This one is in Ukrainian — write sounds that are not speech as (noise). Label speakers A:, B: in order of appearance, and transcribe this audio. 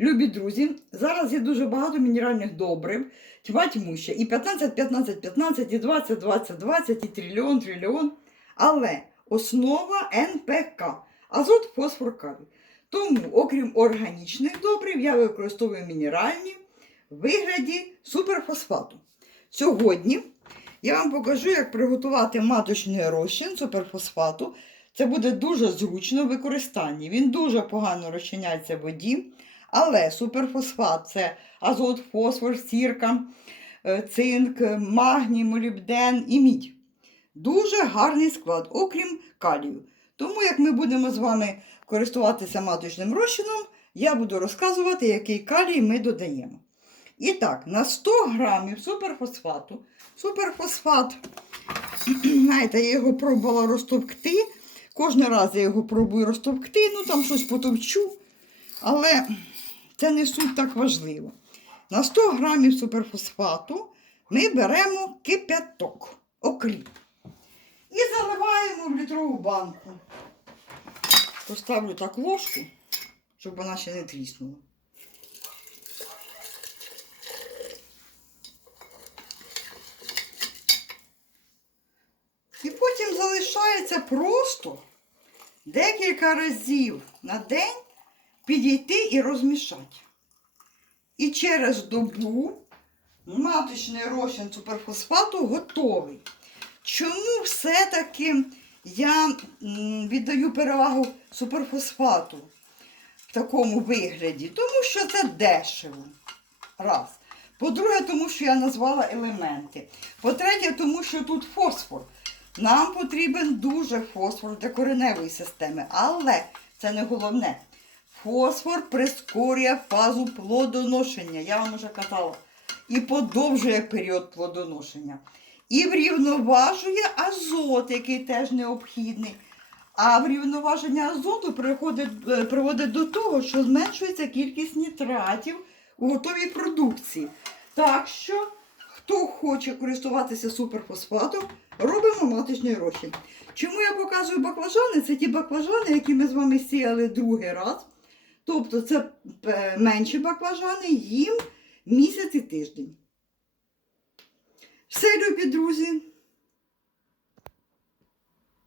A: Любі друзі, зараз є дуже багато мінеральних добрив, тьма тьмуща, і 15, 15, 15, і 20, 20, 20, і трильйон, трильйон. Але основа НПК азот, фосфор, калій. Тому, окрім органічних добрив, я використовую мінеральні в вигляді суперфосфату. Сьогодні я вам покажу, як приготувати маточний розчин суперфосфату. Це буде дуже зручно в використанні. Він дуже погано розчиняється в воді. Але суперфосфат це азот, фосфор, сірка, е, цинк, магній, молібден і мідь. Дуже гарний склад, окрім калію. Тому, як ми будемо з вами користуватися маточним розчином, я буду розказувати, який калій ми додаємо. І так, на 100 грамів суперфосфату. Суперфосфат, (clears throat) знаєте, я його пробувала розтовкти. Кожен раз я його пробую розтовкти, ну там щось потовчу. Але це не суть так важливо. На 100 грамів суперфосфату ми беремо кип'яток, окріп. І заливаємо в літрову банку. Поставлю так ложку, щоб вона ще не тріснула. І потім залишається просто декілька разів на день підійти і розмішати. І через добу маточний розчин суперфосфату готовий. Чому все-таки я віддаю перевагу суперфосфату в такому вигляді? Тому що це дешево. Раз. По-друге, тому що я назвала елементи. По-третє, тому що тут фосфор. Нам потрібен дуже фосфор для кореневої системи, але це не головне. Фосфор прискорює фазу плодоношення, я вам вже казала, і подовжує період плодоношення. І врівноважує азот, який теж необхідний. А врівноваження азоту е, приводить до того, що зменшується кількість нітратів у готовій продукції. Так що, хто хоче користуватися суперфосфатом, робимо маточний розчин. Чому я показую баклажани? Це ті баклажани, які ми з вами сіяли другий раз. Тобто це е, менші баклажани, їм місяць і тиждень. Все, любі друзі,